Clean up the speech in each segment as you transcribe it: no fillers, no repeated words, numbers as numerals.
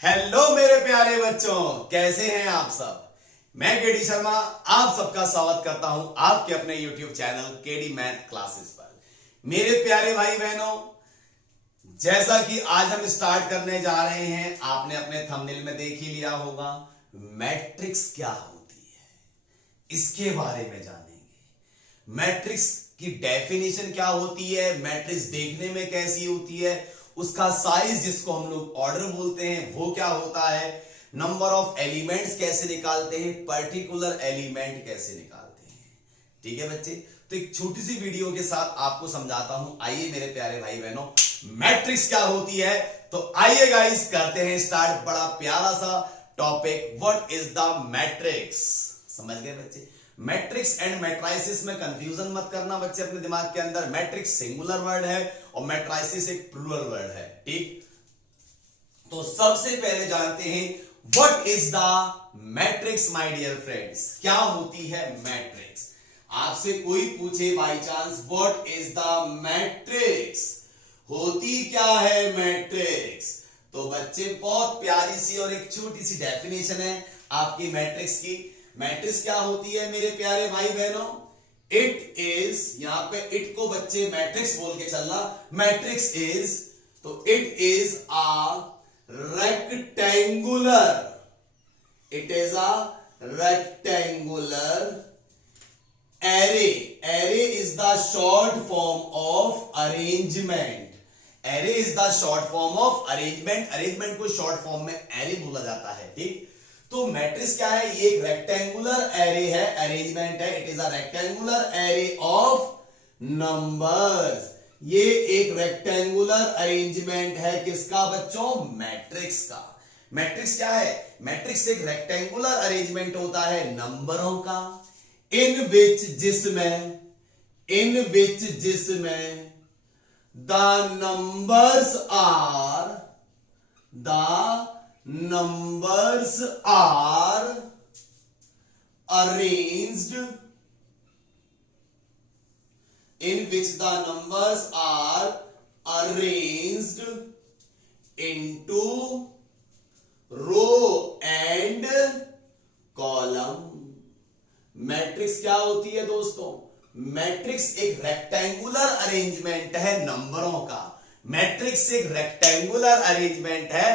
Hello मेरे प्यारे बच्चों, कैसे हैं आप सब। मैं केडी शर्मा आप सबका स्वागत करता हूं आपके अपने YouTube channel KD math classes पर। मेरे प्यारे भाई बहनों, जैसा कि आज हम स्टार्ट करने जा रहे हैं, आपने अपने थंबनेल में देख ही लिया होगा, मैट्रिक्स क्या होती है इसके बारे में जानेंगे। मैट्रिक्स की डेफिनेशन क्या होती है, मैट्रिक्स देखने में कैसी होती है, उसका साइज जिसको हम लोग ऑर्डर बोलते हैं वो क्या होता है, नंबर ऑफ एलिमेंट्स कैसे निकालते हैं, पर्टिकुलर एलिमेंट कैसे निकालते हैं। ठीक है बच्चे, तो एक छोटी सी वीडियो के साथ आपको समझाता हूं। आइए मेरे प्यारे भाई बहनों, मैट्रिक्स क्या होती है, तो आइए गाइस करते हैं स्टार्ट। बड़ा प्यारा सा topic, what is the matrix. समझ गए बच्चे। मैट्रिक्स एंड मैट्राइसिस में कंफ्यूजन मत करना बच्चे अपने दिमाग के अंदर। मैट्रिक्स सिंगुलर वर्ड है और मैट्राइसिस एक प्लूरल वर्ड है। ठीक, तो सबसे पहले जानते हैं what is the matrix my dear friends. क्या होती है मैट्रिक्स। आपसे कोई पूछे by chance what is the matrix, होती क्या है मैट्रिक्स, तो बच्चे बहुत प्यारी सी और एक छोटी सी डेफिनेशन है आपकी मैट्रिक्स की। मैट्रिक्स क्या होती है मेरे प्यारे भाई बहनों, इट इज, यहां पे इट को बच्चे मैट्रिक्स बोल के चलना। मैट्रिक्स इज, तो it is a rectangular, it is a rectangular array. Array is the short form of arrangement. Array is the short form of arrangement. Arrangement को शॉर्ट फॉर्म में एरे बोला जाता है। ठीक, तो मैट्रिक्स क्या है, ये एक रेक्टेंगुलर एरे है, अरेंजमेंट है। It is a rectangular array of numbers. ये एक रेक्टेंगुलर अरेंजमेंट है किसका बच्चों, मैट्रिक्स का। मैट्रिक्स क्या है, मैट्रिक्स एक रेक्टेंगुलर अरेंजमेंट होता है नंबरों का, इन विच जिसमें the numbers are arranged, in which the numbers are arranged into row and column। Matrix क्या होती है दोस्तों, मैट्रिक्स एक रेक्टेंगुलर अरेंजमेंट है नंबरों का। मैट्रिक्स एक रेक्टेंगुलर अरेंजमेंट है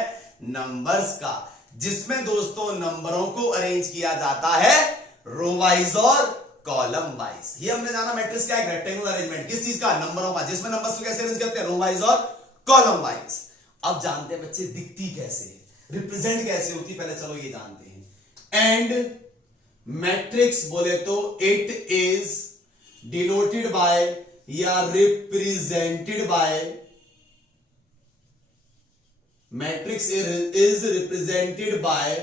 नंबर्स का, जिसमें दोस्तों नंबरों को अरेंज किया जाता है रो वाइज और कॉलम वाइज। ये हमने जाना मैट्रिक्स क्या है, रेक्टेंगुलर अरेंजमेंट किस चीज का, नंबरों का, जिसमें नंबर्स को कैसे अरेंज करते हैं, रो वाइज और कॉलम वाइज। अब जानते हैं बच्चे दिखती कैसे है, रिप्रेजेंट कैसे होती, पहले चलो ये जानते हैं। एंड मैट्रिक्स बोले तो इट इज डिनोटेड बाय या represented by, matrix is represented by,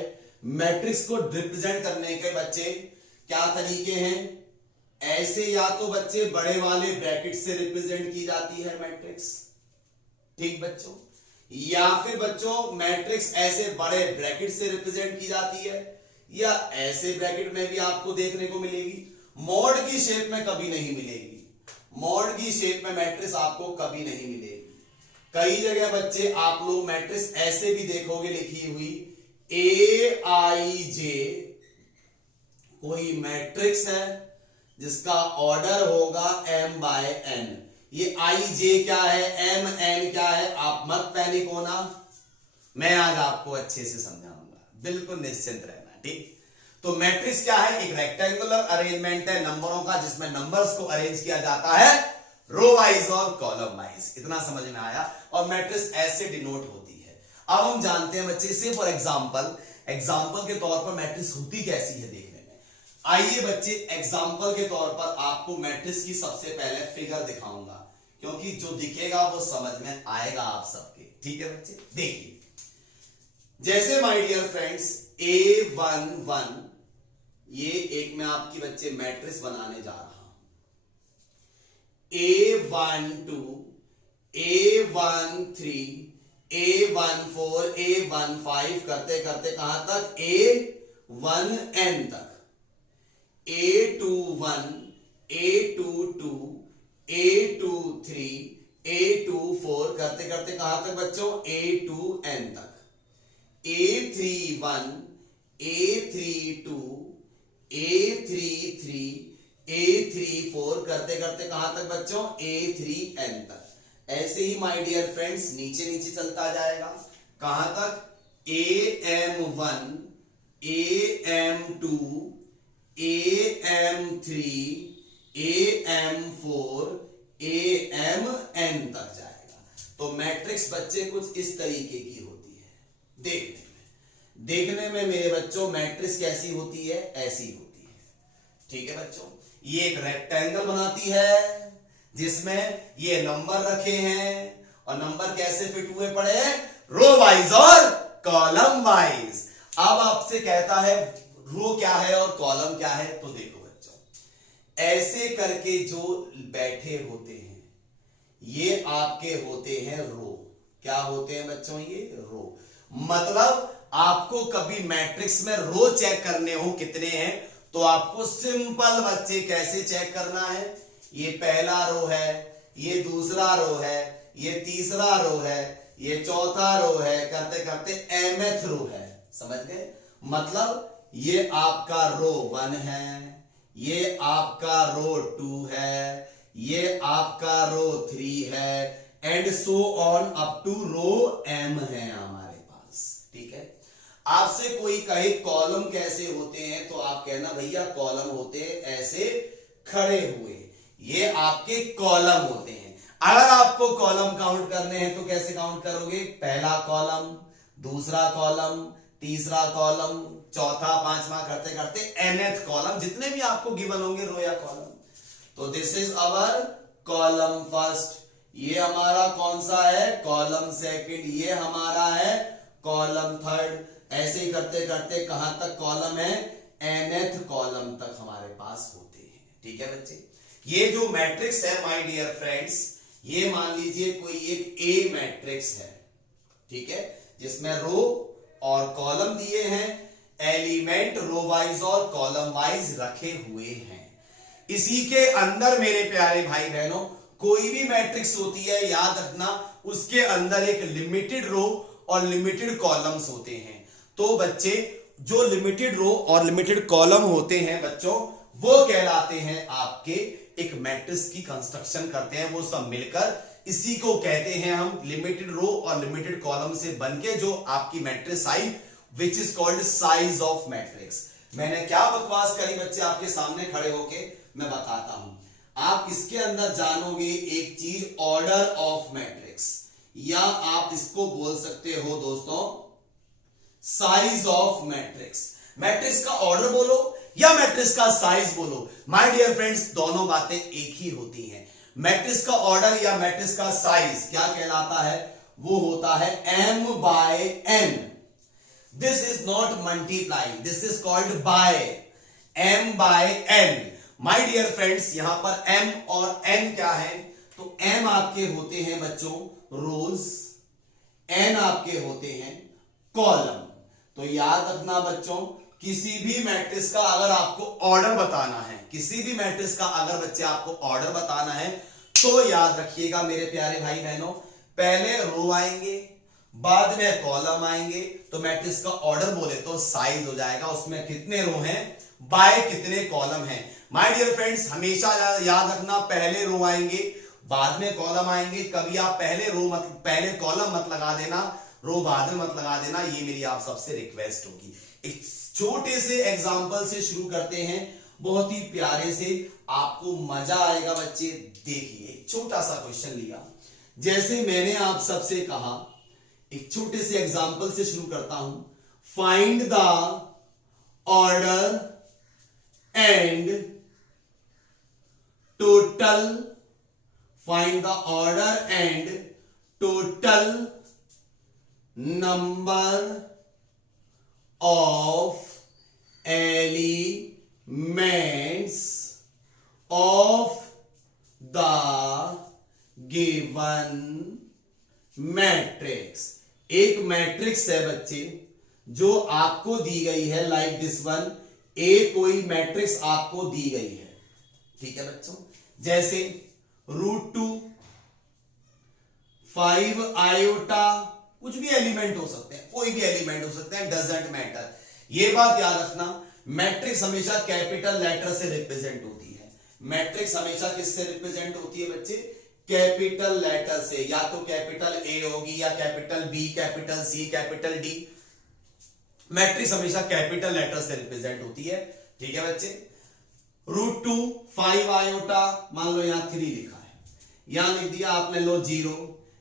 matrix को रिप्रेजेंट करने के बच्चे क्या तरीके हैं, ऐसे या तो बच्चे बड़े वाले ब्रैकेट से रिप्रेजेंट की जाती है मैट्रिक्स। ठीक बच्चों, या फिर बच्चों मैट्रिक्स ऐसे बड़े ब्रैकेट से रिप्रेजेंट की जाती है, या ऐसे ब्रैकेट में भी आपको देखने को मिलेगी, मॉड की शेप में कभी नहीं मिलेगी। मॉड की शेप में मैट्रिक्स आपको कभी नहीं मिलेगी। कई जगह बच्चे आप लोग मैट्रिक्स ऐसे भी देखोगे लिखी हुई AIJ, कोई मैट्रिक्स है जिसका ऑर्डर होगा m/n। ये IJ क्या है, MN क्या है, आप मत पैनिक होना, मैं आज आपको अच्छे से समझाऊंगा, बिल्कुल निश्चिंत रहना। ठीक, तो मैट्रिक्स क्या है, एक रेक्टेंगुलर अरेंजमेंट है नंबरों का, जिसमें नंबर्स को अरेंज किया जाता है रो वाइज और कॉलम वाइज। इतना समझ में आया। और मैट्रिक्स ऐसे डिनोट होती है। अब हम जानते हैं बच्चे, से फॉर एग्जांपल के तौर पर मैट्रिक्स होती कैसी है देखने में। आइए बच्चे एग्जांपल के तौर पर आपको मैट्रिक्स की सबसे पहले फिगर दिखाऊंगा, क्योंकि जो दिखेगा वो समझ में आएगा आप सबके। ठीक है बच्चे, देखिए जैसे माय डियर फ्रेंड्स A11, ये एक मैं आपकी बच्चे मैट्रिक्स बनाने जा रहा हूं। A12, A13, A14, A15 करते करते कहां तक, A1n तक, A21, A22, A23, A24 करते करते कहां तक बच्चों, A2n तक। A31 A32 A33 A34 करते करते कहां तक बच्चों, A3n तक। ऐसे ही माय डियर फ्रेंड्स नीचे नीचे चलता जाएगा, कहां तक, AM1 AM2 AM3 AM4 AMN तक जाएगा। तो मैट्रिक्स बच्चे कुछ इस तरीके की होती है। देखने में मेरे बच्चों मैट्रिक्स कैसी होती है, ऐसी होती है। ठीक है बच्चों, ये एक रेक्टेंगल बनाती है जिसमें ये नंबर रखे हैं, और नंबर कैसे फिट हुए पड़े हैं, रो वाइज और कॉलम वाइज। अब आपसे कहता है रो क्या है और कॉलम क्या है, तो देखो बच्चों, ऐसे करके जो बैठे होते हैं ये आपके होते हैं रो। क्या होते हैं बच्चों, ये रो। मतलब आपको कभी मैट्रिक्स में रो चेक करने हो कितने हैं, तो आपको सिंपल बच्चे कैसे चेक करना है, ये पहला रो है, ये दूसरा रो है, ये तीसरा रो है, ये चौथा रो है, करते करते mth रो है। समझ गए, मतलब ये आपका रो 1 है, ये आपका रो 2 है, ये आपका रो 3 है, and so on up to row m है हमारे पास। ठीक है, आपसे कोई कहे कॉलम कैसे होते हैं, तो आप कहना भैया कॉलम होते हैं ऐसे खड़े हुए, ये आपके कॉलम होते हैं। अगर आपको कॉलम काउंट करने हैं तो कैसे काउंट करोगे, पहला कॉलम, दूसरा कॉलम, तीसरा कॉलम, चौथा, पांचवा, करते करते nth कॉलम, जितने भी आपको गिवन होंगे रो या कॉलम। तो this is our column first, ये हमारा कौन सा है, कॉलम सेकंड, ये हमारा है कॉलम थर्ड। ऐसे ही करते करते कहां तक कॉलम है, nth कॉलम तक हमारे पास होते हैं। ठीक है बच्चे, ये जो मैट्रिक्स है माय डियर फ्रेंड्स, ये मान लीजिए कोई एक A मैट्रिक्स है, ठीक है, जिसमें रो और कॉलम दिए हैं, एलिमेंट रो वाइज और कॉलम वाइज रखे हुए हैं। इसी के अंदर मेरे प्यारे भाई बहनों कोई भी मैट्रिक्स होती है, याद रखना उसके अंदर एक लिमिटेड रो और लिमिटेड कॉलम्स होते हैं। तो बच्चे जो लिमिटेड रो और लिमिटेड कॉलम होते हैं बच्चों, वो कहलाते हैं आपके एक मैट्रिक्स की कंस्ट्रक्शन करते हैं, वो सब मिलकर इसी को कहते हैं हम लिमिटेड रो और लिमिटेड कॉलम से बनके जो आपकी matrix I, which is called size of matrix. मैंने क्या बकवास करी बच्चे आपके सामने खड़े होके, मैं बताता हूं। आप इसके अंदर जानोगे एक चीज, ऑर्डर ऑफ मैट्रिक्स, या आप इसको बोल सकते हो दोस्तों साइज ऑफ मैट्रिक्स। मैट्रिक्स का ऑर्डर बोलो या मैट्रिक्स का साइज बोलो, माय डियर फ्रेंड्स दोनों बातें एक ही होती हैं। मैट्रिक्स का ऑर्डर या मैट्रिक्स का साइज क्या कहलाता है, वो होता है m by n। This is not multiply, this is called by, m by n। My dear friends यहां पर m और n क्या है, तो m आपके होते हैं बच्चों रोज, n आपके होते हैं कॉलम। तो याद रखना बच्चों, किसी भी मैट्रिक्स का अगर आपको ऑर्डर बताना है, किसी भी मैट्रिक्स का अगर बच्चे आपको ऑर्डर बताना है, तो याद रखिएगा मेरे प्यारे भाई बहनों, पहले रो आएंगे, बाद में कॉलम आएंगे। तो मैट्रिक्स का ऑर्डर बोले तो साइज हो जाएगा, उसमें कितने रो हैं बाय कितने कॉलम हैं। माय डियर फ्रेंड्स हमेशा याद रखना, पहले रो आएंगे बाद में कॉलम आएंगे। कभी आप पहले कॉलम मत लगा देना, रो बाद में मत लगा देना, ये मेरी आप सबसे रिक्वेस्ट होगी। एक छोटे से एग्जांपल से शुरू करते हैं, बहुत ही प्यारे से, आपको मजा आएगा बच्चे। देखिए एक छोटा सा क्वेश्चन लिया, जैसे मैंने आप सबसे कहा, एक छोटे से एग्जांपल से शुरू करता हूं। Find the order and total, find the order and total number of elements of the given matrix। एक मैट्रिक्स है बच्चे जो आपको दी गई है, लाइक दिस वन, कोई मैट्रिक्स आपको दी गई है, ठीक है बच्चों, जैसे √2, 5 आयोटा, कुछ भी एलिमेंट हो सकते हैं, कोई भी एलिमेंट हो सकते हैं, डजंट मैटर। ये बात याद रखना, मैट्रिक्स हमेशा कैपिटल लेटर से रिप्रेजेंट होती है। मैट्रिक्स हमेशा किससे रिप्रेजेंट होती है बच्चे? कैपिटल लेटर से। या तो कैपिटल ए होगी, या capital B, capital C, capital D. Matrix हमेशा कैपिटल लेटर से रिप्रेजेंट होती है। ठीक है बच्चे। √2 5 आयोटा, मान लो यहां 3 लिखा है, यहां लिख दिया आपने लो 0,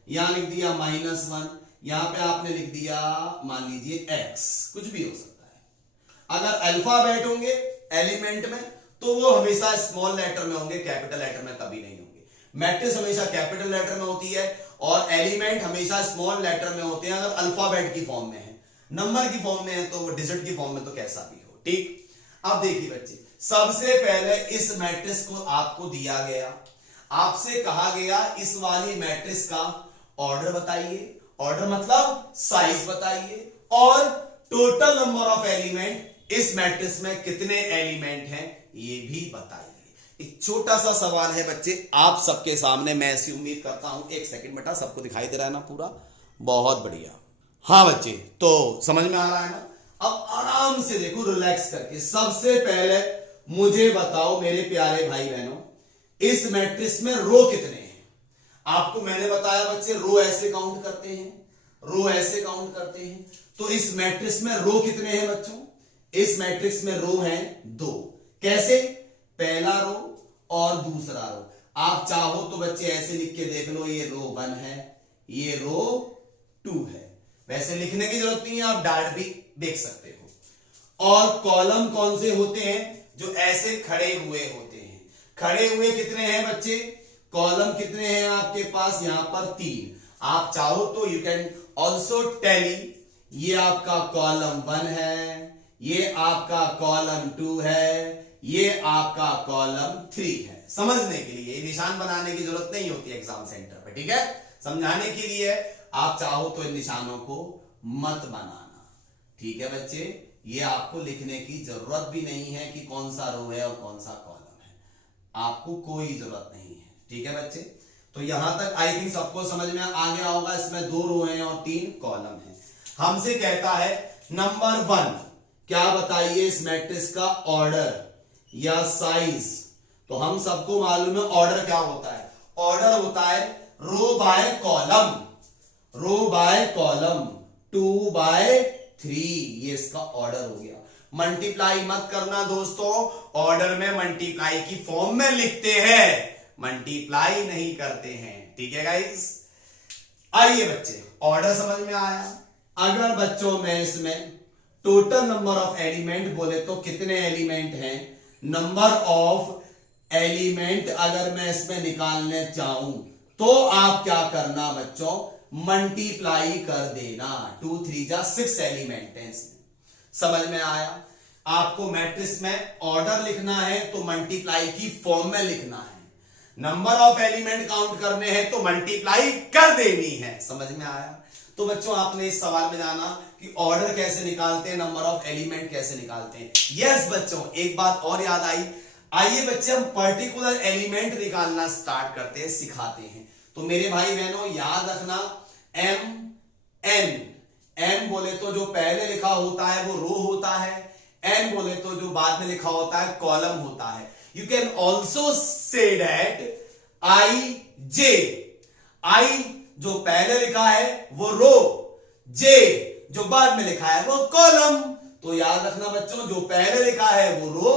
यहां लिख दिया -1, यहां पे आपने लिख दिया मान लीजिए x, कुछ भी हो सकता है। अगर अल्फाबेट होंगे एलिमेंट में तो वो हमेशा स्मॉल लेटर में होंगे, कैपिटल लेटर में कभी नहीं होंगे। मैट्रिक्स हमेशा कैपिटल लेटर में होती है और एलिमेंट हमेशा स्मॉल लेटर में होते हैं अगर अल्फाबेट की फॉर्म में है। नंबर की फॉर्म में है तो डिजिट की फॉर्म में तो कैसा भी हो। ठीक, अब देखिए बच्चे, सबसे पहले इस मैट्रिक्स को आपको दिया गया, आपसे कहा गया इस वाली मैट्रिक्स का ऑर्डर बताइए, ऑर्डर मतलब साइज बताइए, और टोटल नंबर ऑफ एलिमेंट इस मैट्रिक्स में कितने एलिमेंट हैं ये भी बताइए। एक छोटा सा सवाल है बच्चे आप सबके सामने, मैं ऐसी उम्मीद करता हूं। एक सेकंड बेटा, सबको दिखाई दे रहा है ना पूरा? बहुत बढ़िया। हाँ बच्चे, तो समझ में आ रहा है ना? अब आराम से देखो, रिलैक्स करके। सबसे पहले मुझे बताओ मेरे प्यारे भाई बहनों, इस मैट्रिक्स में रो कितने हैं? आपको मैंने बताया बच्चे, रो ऐसे काउंट करते हैं, रो ऐसे काउंट करते हैं। तो इस मैट्रिक्स में रो कितने हैं बच्चों? इस मैट्रिक्स में रो हैं 2। कैसे? पहला रो और दूसरा रो। आप चाहो तो बच्चे ऐसे लिख के देख लो, ये रो 1 है, ये रो 2 है। वैसे लिखने की जरूरत नहीं है, आप डायरेक्ट भी देख सकते हो। और कॉलम कौन से होते हैं? जो ऐसे खड़े हुए होते हैं। खड़े हुए कितने हैं बच्चे? कॉलम कितने हैं आपके पास? यहां पर 3। आप चाहो तो यू कैन ऑल्सो टेली, ये आपका कॉलम 1 है, ये आपका कॉलम 2 है, ये आपका कॉलम 3 है। समझने के लिए निशान बनाने की जरूरत नहीं होती एग्जाम सेंटर पे। ठीक है, समझाने के लिए आप चाहो तो इन निशानों को मत बनाना। ठीक है बच्चे, ये आपको लिखने की जरूरत भी नहीं है कि कौन सा रो है और कौन सा कॉलम है, आपको कोई जरूरत नहीं है। ठीक है बच्चे, तो यहां तक आई थिंक सबको समझ में आ गया होगा। इसमें 2 रो हैं और 3 कॉलम हैं। हमसे कहता है नंबर 1, क्या बताइए इस मैट्रिक्स का ऑर्डर या साइज। तो हम सबको मालूम है ऑर्डर क्या होता है। ऑर्डर होता है row by column, row by column, 2 by 3, ये इसका ऑर्डर हो गया। मल्टीप्लाई मत करना दोस्तों, ऑर्डर में मल्टीप्लाई की फॉर्म में लिखते हैं, मल्टीप्लाई नहीं करते हैं। ठीक है गाइस, आइए बच्चे, ऑर्डर समझ में आया। अगर बच्चों में इसमें टोटल नंबर ऑफ एलिमेंट बोले तो कितने एलिमेंट हैं? नंबर ऑफ एलिमेंट अगर मैं इसमें निकालने चाहूं तो आप क्या करना बच्चों? मल्टीप्लाई कर देना। 2 3 जा 6 एलिमेंट है इसमें। समझ में आया? आपको मैट्रिक्स में ऑर्डर लिखना है तो मल्टीप्लाई की फॉर्म में लिखना है, नंबर ऑफ एलिमेंट काउंट करने हैं तो मल्टीप्लाई कर देनी है। समझ में आया? तो बच्चों आपने इस सवाल में जाना कि ऑर्डर कैसे निकालते हैं, नंबर ऑफ एलिमेंट कैसे निकालते हैं। यस बच्चों, एक बात और याद आई। आइए बच्चे हम पर्टिकुलर एलिमेंट निकालना स्टार्ट करते हैं, सिखाते हैं। तो मेरे भाई बहनों याद रखना, एम बोले तो जो पहले लिखा होता है वो रो होता है, एन बोले तो जो बाद में लिखा होता है कॉलम होता है। You can also say that I J, I जो पहले लिखा है वो रो, जे जो बाद में लिखा है वो कॉलम। तो याद रखना बच्चों, जो पहले लिखा है वो रो,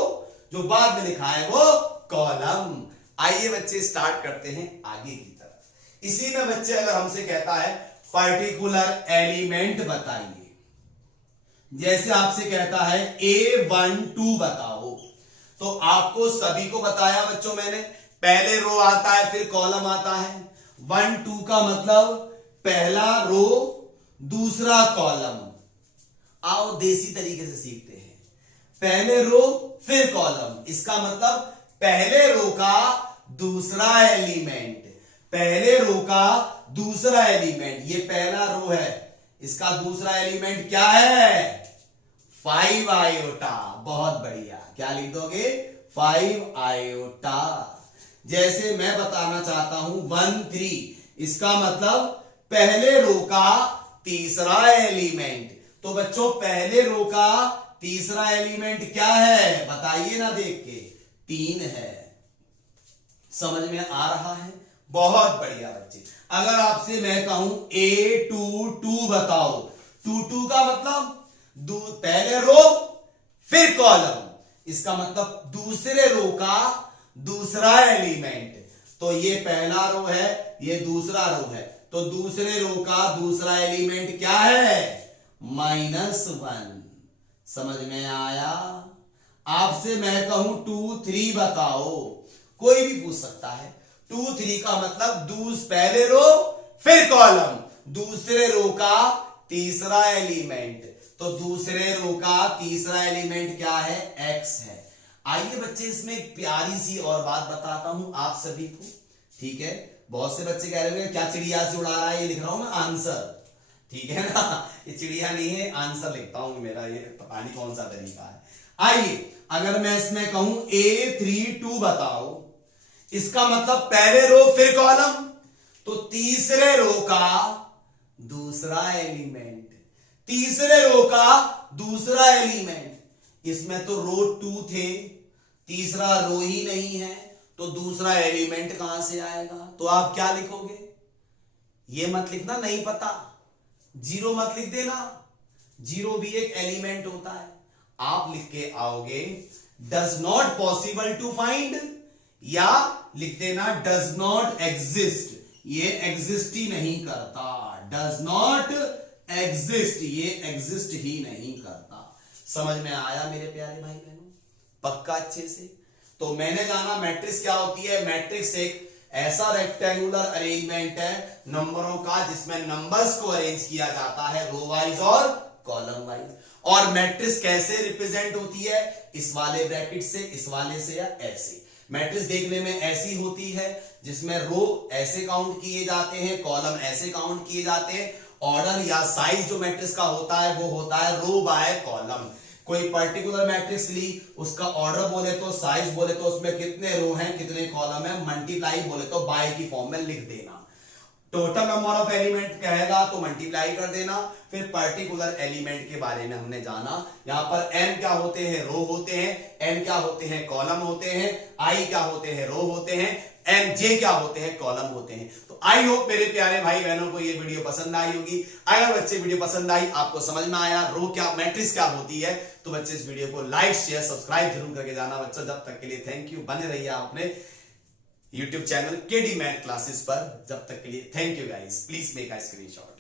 जो बाद में लिखा है वो कॉलम। आइए बच्चे स्टार्ट करते हैं आगे की तरफ। इसी में बच्चे अगर हमसे कहता है पर्टिकुलर एलिमेंट बताइए, जैसे आपसे कहता है A12 बताओ, तो आपको सभी को बताया बच्चों मैंने, पहले रो आता है फिर कॉलम आता है। 1 2 का मतलब पहला रो दूसरा कॉलम। आओ देसी तरीके से सीखते हैं, पहले रो फिर कॉलम, इसका मतलब पहले रो का दूसरा एलिमेंट, पहले रो का दूसरा एलिमेंट। ये पहला रो है, इसका दूसरा एलिमेंट क्या है? 5 आयोटा। बहुत बढ़िया, क्या लिख दोगे? 5 आयोटा। जैसे मैं बताना चाहता हूं 1 3, इसका मतलब पहले रो का तीसरा एलिमेंट। तो बच्चों पहले रो का तीसरा एलिमेंट क्या है बताइए ना देख के, 3 है। समझ में आ रहा है? बहुत बढ़िया बच्चे। अगर आपसे मैं कहूं A22 बताओ, 22 का मतलब पहले रो फिर कॉलम, इसका मतलब दूसरे रो का दूसरा एलिमेंट। तो ये पहला रो है, ये दूसरा रो है, तो दूसरे रो का दूसरा एलिमेंट क्या है? -1। समझ में आया? आपसे मैं कहूं 2 3 बताओ, कोई भी पूछ सकता है। 2 3 का मतलब पहले रो फिर कॉलम, दूसरे रो का तीसरा एलिमेंट। तो दूसरे रो का तीसरा एलिमेंट क्या है? x है। आइए बच्चे इसमें एक प्यारी सी और बात बताता हूं आप सभी को, ठीक है? बहुत से बच्चे कह रहे हैं क्या चिड़िया से उड़ा रहा है, ये लिख रहा हूं मैं आंसर, ठीक है ना? ये चिड़िया नहीं है, आंसर लिखता हूं मेरा, ये पता नहीं कौन सा तरीका है। आइए अगर मैं इसमें कहूं A32 बताओ, इसका मतलब पहले रो फिर कॉलम, तो तीसरे रो का दूसरा एलिमेंट, तीसरे रो का दूसरा एलिमेंट। इसमें तो रो 2 थे, तीसरा रो ही नहीं है, तो दूसरा एलिमेंट कहां से आएगा? तो आप क्या लिखोगे? ये मत लिखना नहीं पता, 0 मत लिख देना, 0 भी एक एलिमेंट होता है। आप लिख के आओगे does not possible to find, या लिख देना डज नॉट एग्जिस्ट, ये एग्जिस्ट ही नहीं करता। डज नॉट एग्जिस्ट, ये एग्जिस्ट ही नहीं करता। समझ में आया मेरे प्यारे भाई बहनों? पक्का अच्छे से? तो मैंने जाना मैट्रिक्स क्या होती है। मैट्रिक्स एक ऐसा रेक्टेंगुलर अरेंजमेंट है नंबरों का जिसमें नंबर्स को अरेंज किया जाता है रो वाइज और कॉलम वाइज। और मैट्रिक्स कैसे रिप्रेजेंट होती है? इस वाले ब्रैकेट से, इस वाले से, या ऐसे। मैट्रिक्स देखने में ऐसी होती है जिसमें रो ऐसे काउंट किए जाते हैं, कॉलम ऐसे काउंट किए जाते हैं। ऑर्डर या साइज जो मैट्रिक्स का होता है वो होता है रो बाय कॉलम। कोई पर्टिकुलर मैट्रिक्स ली, उसका ऑर्डर बोले तो, साइज बोले तो, उसमें कितने रो हैं कितने कॉलम है, मल्टीप्लाई बोले तो बाय की फॉर्म में लिख देना। टोटल नंबर ऑफ एलिमेंट कहेगा तो मल्टीप्लाई कर देना। फिर पर्टिकुलर एलिमेंट के बारे में हमने जाना। यहां पर m क्या होते हैं? रो होते हैं। n क्या होते हैं? कॉलम होते हैं। i क्या होते हैं? रो होते हैं। j क्या होते हैं? कॉलम होते हैं। तो आई होप मेरे प्यारे भाई बहनों को ये वीडियो पसंद आई होगी। अगर बच्चे वीडियो पसंद आई, आपको समझ में आया रो क्या, मैट्रिक्स क्या होती है, तो बच्चे इस वीडियो को लाइक शेयर सब्सक्राइब जरूर करके जाना। बच्चों जब तक के लिए थैंक यू, बने रहिए आपने YouTube channel KD math classes पर। जब तक के लिए thank you guys, please make a screenshot.